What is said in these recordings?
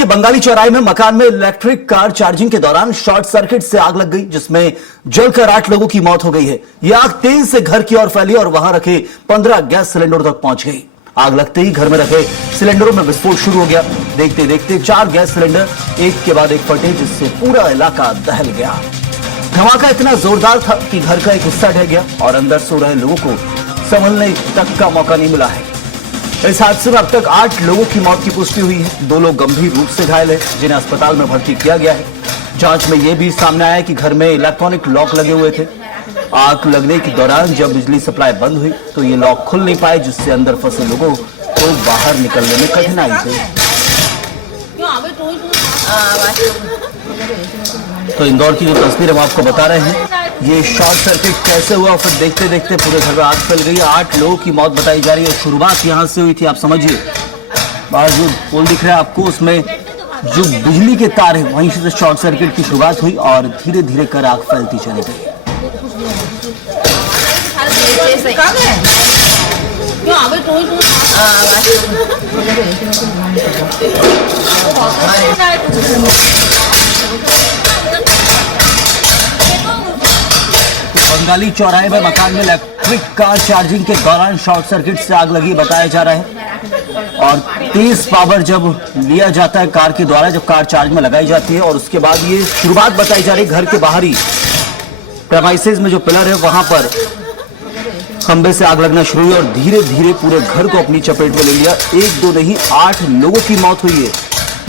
के बंगाली चौराहे में मकान में इलेक्ट्रिक कार चार्जिंग के दौरान शॉर्ट सर्किट से आग लग गई, जिसमें जलकर 8 लोगों की मौत हो गई है। यह आग तेज से घर की ओर फैली और वहां रखे 15 गैस सिलेंडर तक पहुंच गई। आग लगते ही घर में रखे सिलेंडरों में विस्फोट शुरू हो गया। देखते देखते 4 गैस सिलेंडर एक के बाद एक फटे, जिससे पूरा इलाका दहल गया। धमाका इतना जोरदार था कि घर का एक हिस्सा ढह गया और अंदर सो रहे लोगों को संभलने तक का मौका नहीं मिला है। इस हादसे में अब तक 8 लोगों की मौत की पुष्टि हुई है। 2 लोग गंभीर रूप से घायल हैं, जिन्हें अस्पताल में भर्ती किया गया है। जांच में यह भी सामने आया कि घर में इलेक्ट्रॉनिक लॉक लगे हुए थे। आग लगने के दौरान जब बिजली सप्लाई बंद हुई तो ये लॉक खुल नहीं पाए, जिससे अंदर फंसे लोगों को बाहर निकलने में कठिनाई हुई। तो इंदौर की जो तस्वीर हम आपको बता रहे हैं, ये शॉर्ट सर्किट कैसे हुआ, फिर देखते देखते पूरे घर में आग फैल गई। 8 लोगों की मौत बताई जा रही है। शुरुआत यहां से हुई थी, आप समझिए। बाहर जो पोल दिख रहा है आपको, उसमें जो बिजली के तार है वहीं से शॉर्ट सर्किट की शुरुआत हुई और धीरे धीरे कर आग फैलती चली गई। बंगाली चौराहे में मकान में इलेक्ट्रिक कार चार्जिंग के दौरान शॉर्ट सर्किट से आग लगी बताया जा रहा है। और तेज पावर जब लिया जाता है कार के द्वारा, जब कार चार्ज में लगाई जाती है, और उसके बाद ये शुरुआत बताई जा रही है घर के बाहरी प्रेमाइसेस में जो पिलर है वहां पर खंबे से आग लगना शुरू हुई और धीरे धीरे पूरे घर को अपनी चपेट में ले लिया। 1-2 नहीं 8 लोगों की मौत हुई है।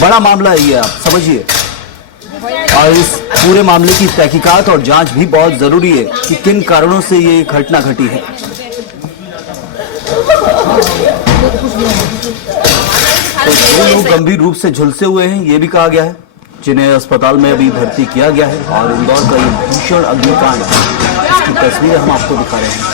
बड़ा मामला है ये, आप समझिए। और इस पूरे मामले की तहकीकात और जांच भी बहुत जरूरी है कि किन कारणों से ये घटना घटी है। तो 2 लोग गंभीर रूप से झुलसे हुए हैं, ये भी कहा गया है, जिन्हें अस्पताल में अभी भर्ती किया गया है। और इंदौर का ये भीषण अग्निकांड, इसकी तस्वीरें हम आपको दिखा रहे हैं।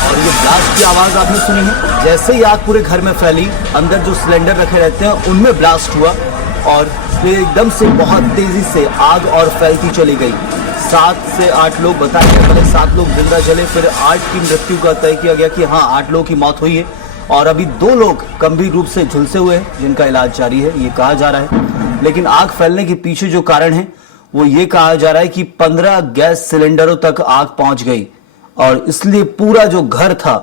और ये ब्लास्ट की आवाज आपने सुनी है। जैसे ही आग पूरे घर में फैली, अंदर जो सिलेंडर रखे रहते हैं उनमें ब्लास्ट हुआ और फिर एकदम से बहुत तेजी से आग और फैलती चली गई। 7 से 8 लोग बताए गए, पहले 7 लोग जिंदा जले, फिर 8 की मृत्यु का तय किया गया कि हाँ 8 लोगों की मौत हुई है। और अभी 2 लोग गंभीर रूप से झुलसे हुए हैं, जिनका इलाज जारी है, ये कहा जा रहा है। लेकिन आग फैलने के पीछे जो कारण है वो ये कहा जा रहा है कि 15 गैस सिलेंडरों तक आग पहुंच गई और इसलिए पूरा जो घर था,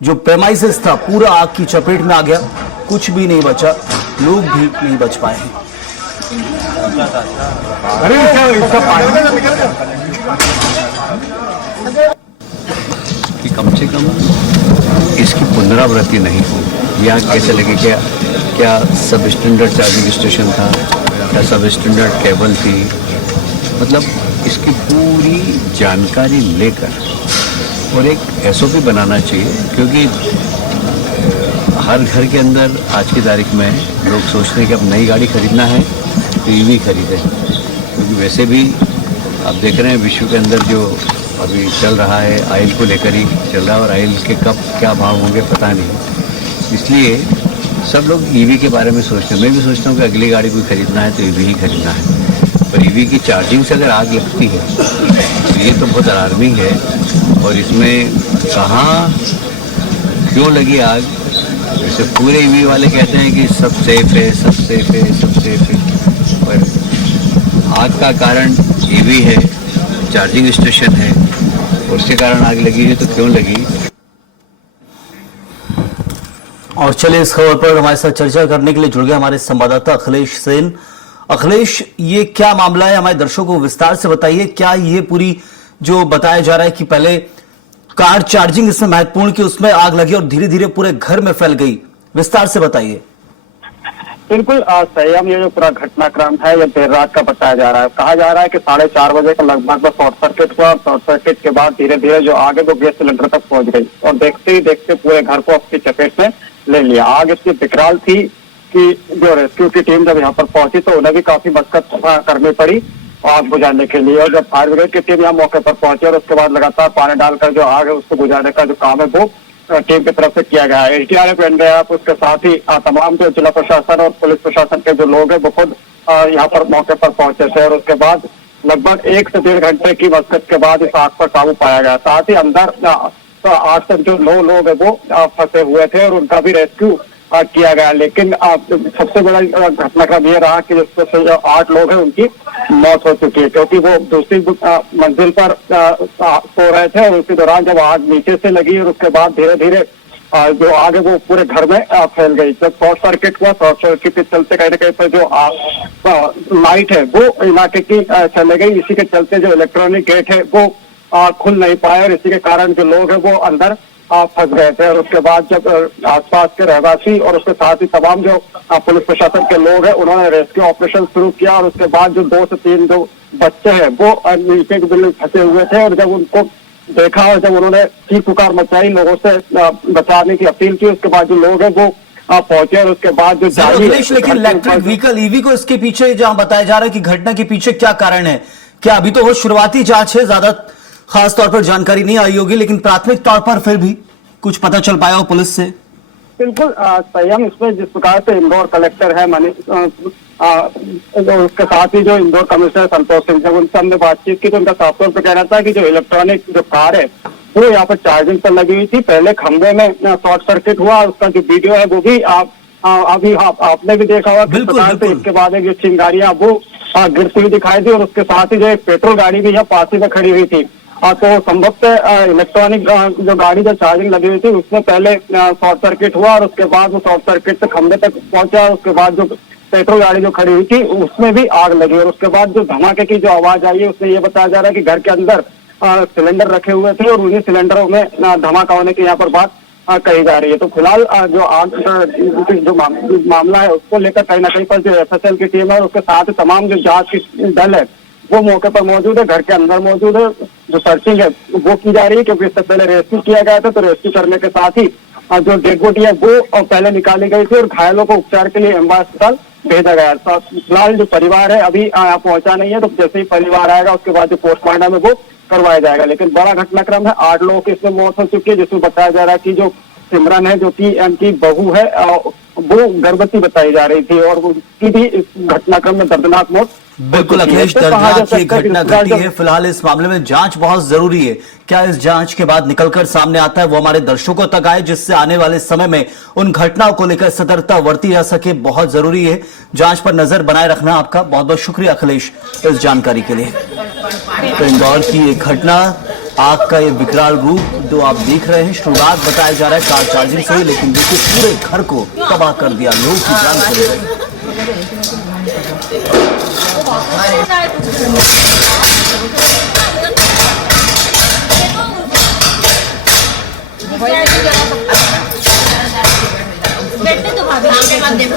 जो प्रेमाइसेस था, पूरा आग की चपेट में आ गया। कुछ भी नहीं बचा, लोग भी नहीं बच पाए हैं। कि कम से कम इसकी पुनरावृत्ति नहीं हो। यह आग कैसे लगी? क्या सब स्टैंडर्ड चार्जिंग स्टेशन था या सब स्टैंडर्ड केबल थी? मतलब इसकी पूरी जानकारी लेकर और एक SOP बनाना चाहिए, क्योंकि हर घर के अंदर आज की तारीख में लोग सोचते हैं कि अब नई गाड़ी खरीदना है तो EV खरीदें, क्योंकि वैसे भी आप देख रहे हैं विश्व के अंदर जो अभी चल रहा है ऑयल को लेकर ही चल रहा है, और ऑयल के कब क्या भाव होंगे पता नहीं। इसलिए सब लोग EV के बारे में सोचते हैं। मैं भी सोचता हूँ कि अगली गाड़ी कोई खरीदना है तो EV ही खरीदना है, पर EV की चार्जिंग से अगर आग लगती है तो ये तो बहुत अलार्मिंग है। और इसमें कहाँ क्यों लगी आग? जैसे पूरे EV वाले कहते हैं कि सब सेफ है, सब सेफ है, सब सेफ है, पर आग का कारण EV है, चार्जिंग स्टेशन है, और उसके कारण आग लगी है। तो क्यों लगी? और चलिए इस खबर पर हमारे साथ चर्चा करने के लिए जुड़ गए हमारे संवाददाता अखिलेश सेन। अखिलेश, ये क्या मामला है, हमारे दर्शकों को विस्तार से बताइए। क्या ये पूरी जो बताया जा रहा है कि पहले कार चार्जिंग इसमें महत्वपूर्ण कि उसमें आग लगी और धीरे धीरे पूरे घर में फैल गई, विस्तार से बताइए। बिल्कुल संयम, ये जो पूरा घटनाक्रम है ये देर रात का बताया जा रहा है। कहा जा रहा है कि 4:30 बजे के लगभग शॉर्ट सर्किट हुआ। शॉर्ट सर्किट के बाद धीरे धीरे जो आग है वो गैस सिलेंडर तक पहुंच गई और देखते ही देखते पूरे घर को अपनी चपेट में ले लिया। आग इसकी विकराल थी कि जो रेस्क्यू की टीम जब यहाँ पर पहुंची तो उन्हें भी काफी मशक्कत करनी पड़ी आग बुझाने के लिए। और जब फायर ब्रिगेड की टीम यहाँ मौके पर पहुंची और उसके बाद लगातार पानी डालकर जो आग है उसको बुझाने का जो काम है वो टीम की तरफ से किया गया है। SDRF, NDRF, उसके साथ ही तमाम जो जिला प्रशासन और पुलिस प्रशासन के जो लोग हैं वो खुद यहाँ पर मौके पर पहुंचे थे। और उसके बाद लगभग 1 से 1.5 घंटे की मशक्कत के बाद इस आग पर काबू पाया गया। साथ ही अंदर तो 8 तक जो 9 लोग है वो फंसे हुए थे और उनका भी रेस्क्यू किया गया। लेकिन सबसे बड़ा घटनाक्रम ये रहा कि जिसमें जो 8 लोग हैं उनकी मौत हो चुकी है, क्योंकि वो दूसरी मंजिल पर सो रहे थे और उसी दौरान जब आग नीचे से लगी और उसके बाद धीरे धीरे जो आग है वो पूरे घर में फैल गई। जब शॉर्ट सर्किट हुआ, शॉर्ट सर्किट के चलते कहीं ना कहीं पर जो लाइट है वो इलाके की चले गई। इसी के चलते जो इलेक्ट्रॉनिक गेट है वो खुल नहीं पाए और इसी के कारण जो लोग हैं वो अंदर फंस गए थे। और उसके बाद जब आसपास के रहवासी और उसके साथ ही तमाम जो पुलिस प्रशासन के लोग हैं उन्होंने रेस्क्यू ऑपरेशन शुरू किया और उसके बाद जो 2 से 3 जो बच्चे हैं वो नीचे के बिल्कुल फंसे हुए थे और जब उनको देखा और जब उन्होंने चीख पुकार मचाई, लोगों से बचाने की अपील की, उसके बाद जो लोग हैं वो पहुंचे और उसके बाद जो अखिलेश, लेकिन इलेक्ट्रिक व्हीकल ईवी को इसके पीछे जहां बताया जा रहा है कि घटना के पीछे क्या कारण है, क्या अभी तो वो शुरुआती जांच है, ज्यादा खास तौर पर जानकारी नहीं आई होगी, लेकिन प्राथमिक तौर पर फिर भी कुछ पता चल पाया हो पुलिस से? बिल्कुल संयम इसमें जिस प्रकार से इंदौर कलेक्टर है उसके साथ ही जो इंदौर कमिश्नर संतोष सिंह, जब उनसे हमने बातचीत की तो उनका साफ तौर पर कहना था कि जो इलेक्ट्रॉनिक जो कार है वो यहाँ पर चार्जिंग पर लगी हुई थी। पहले खंभे में शॉर्ट सर्किट हुआ, उसका जो वीडियो है वो भी अभी आपने भी देखा होगा। बिल्कुल। इसके बाद जो चिंगारियां वो गिरती हुई दिखाई दी और उसके साथ ही जो एक पेट्रोल गाड़ी भी यहाँ पास ही में खड़ी हुई थी। तो संभवतः इलेक्ट्रॉनिक जो गाड़ी जो चार्जिंग लगी हुई थी उसमें पहले शॉर्ट सर्किट हुआ और उसके बाद वो शॉर्ट सर्किट से खंभे तक पहुंचा और उसके बाद जो पेट्रोल गाड़ी जो खड़ी हुई थी उसमें भी आग लगी और उसके बाद जो धमाके की जो आवाज आई है उसमें ये बताया जा रहा है कि घर के अंदर सिलेंडर रखे हुए थे और उन्हीं सिलेंडरों में धमाका होने की यहाँ पर बात कही जा रही है। तो फिलहाल जो आग जो मामला है उसको लेकर कहीं ना कहीं पर जो FSL की टीम है और उसके साथ तमाम जो जांच की दल है वो मौके पर मौजूद है, घर के अंदर मौजूद है। जो सर्चिंग है वो की जा रही है क्योंकि इससे पहले रेस्क्यू किया गया था, तो रेस्क्यू करने के साथ ही जो डेड बॉडी है वो पहले निकाली गई थी और घायलों को उपचार के लिए एम्बा अस्पताल भेजा गया। तो फिलहाल जो परिवार है अभी यहाँ पहुंचा नहीं है, तो जैसे ही परिवार आएगा उसके बाद जो पोस्टमार्टम है वो करवाया जाएगा। लेकिन बड़ा घटनाक्रम है, 8 लोगों की इसमें मौत हो चुकी है, जिसमें बताया जा रहा है कि जो सिमरन है जो कि उनकी बहू है वो गर्भवती बताई जा रही थी और उसकी भी इस घटनाक्रम में दर्दनाक मौत। बिल्कुल अखिलेश, दर्दनाक ये घटना घटी है। फिलहाल इस मामले में जांच बहुत जरूरी है। क्या इस जांच के बाद निकलकर सामने आता है वो हमारे दर्शकों तक आए, जिससे आने वाले समय में उन घटनाओं को लेकर सतर्कता बरती जा सके, बहुत जरूरी है। जांच पर नजर बनाए रखना। आपका बहुत बहुत शुक्रिया अखिलेश इस जानकारी के लिए। तो इंदौर की एक घटना, आग का ये विकराल रूप जो आप देख रहे हैं, शुरुआत बताया जा रहा है कार चार्जिंग से, लेकिन देखिए पूरे घर को तबाह कर दिया, लोगों की जान चली गई। बैठते तो भाभी आगे मत देखो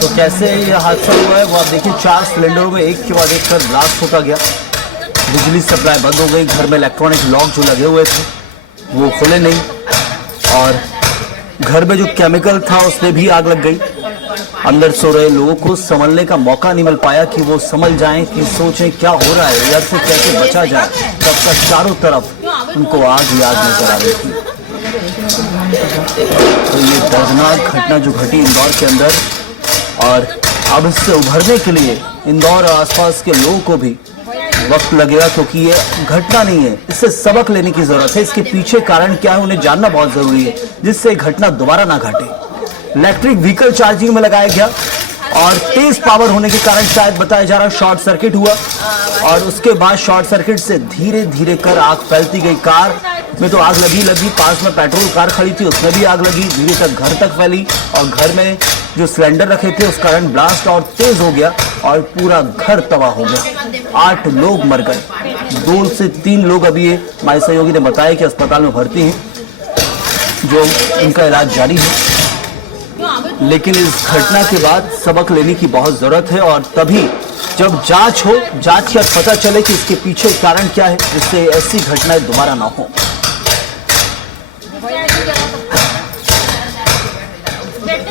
तो कैसे ये हादसा हुआ है वो आप देखिए, 4 सिलेंडरों में एक के बाद एक कर ब्लास्ट होता गया, बिजली सप्लाई बंद हो गई, घर में इलेक्ट्रॉनिक लॉक जो लगे हुए थे वो खुले नहीं और घर में जो केमिकल था उसमें भी आग लग गई। अंदर सो रहे लोगों को संभलने का मौका नहीं मिल पाया कि वो समझ जाएं कि सोचें क्या हो रहा है या से कैसे बचा जाए, तब तक चारों तरफ उनको आग ही आग नजर आ रही थी। तो ये दर्दनाक घटना जो घटी इंदौर के अंदर, और अब इससे उभरने के लिए इंदौर और आसपास के लोगों को भी वक्त लगेगा, क्योंकि ये घटना नहीं है, इससे सबक लेने की जरूरत है। इसके पीछे कारण क्या है उन्हें जानना बहुत जरूरी है, जिससे घटना दोबारा ना घटे। इलेक्ट्रिक व्हीकल चार्जिंग में लगाया गया और तेज पावर होने के कारण शायद बताया जा रहा शॉर्ट सर्किट हुआ और उसके बाद शॉर्ट सर्किट से धीरे धीरे कर आग फैलती गई। कार में तो आग लगी, पास में पेट्रोल कार खड़ी थी उसमें भी आग लगी, धीरे तक घर तक फैली और घर में जो सिलेंडर रखे थे उस कारण ब्लास्ट और तेज हो गया और पूरा घर तबाह हो गया। 8 लोग मर गए, 2 से 3 लोग अभी ये हमारे सहयोगी ने बताया कि अस्पताल में भर्ती हैं, जो उनका इलाज जारी है। लेकिन इस घटना के बाद सबक लेने की बहुत जरूरत है और तभी जब जांच हो, जांच के बाद पता चले कि इसके पीछे कारण क्या है, जिससे ऐसी घटनाएं दोबारा ना हो।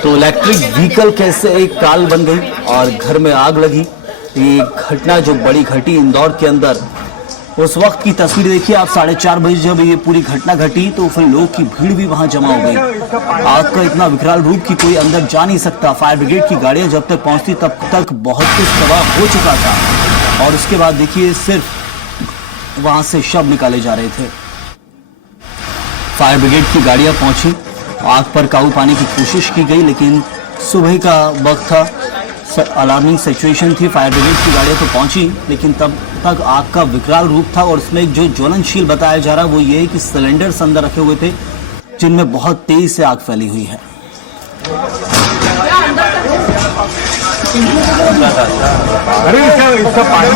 तो इलेक्ट्रिक व्हीकल कैसे एक काल बन गई और घर में आग लगी, ये घटना जो बड़ी घटी इंदौर के अंदर, उस वक्त की तस्वीर देखिए आप। 4:30 बजे जब ये पूरी घटना घटी तो फिर लोग की भीड़ भी वहां जमा हो गई। आग का इतना विकराल रूप कि कोई अंदर जा नहीं सकता। फायर ब्रिगेड की गाड़ियां जब तक पहुंचती तब तक बहुत कुछ तबाह हो चुका था और उसके बाद देखिए सिर्फ वहां से शव निकाले जा रहे थे। फायर ब्रिगेड की गाड़ियां पहुंची, आग पर काबू पाने की कोशिश की गई, लेकिन सुबह का वक्त था, अलार्मिंग सिचुएशन थी। फायर ब्रिगेड की गाड़ियां तो पहुंची लेकिन तब तक आग का विकराल रूप था और उसमें जो ज्वलनशील बताया जा रहा वो ये है कि सिलेंडर्स अंदर रखे हुए थे जिनमें बहुत तेज से आग फैली हुई है। अरे इसका पानी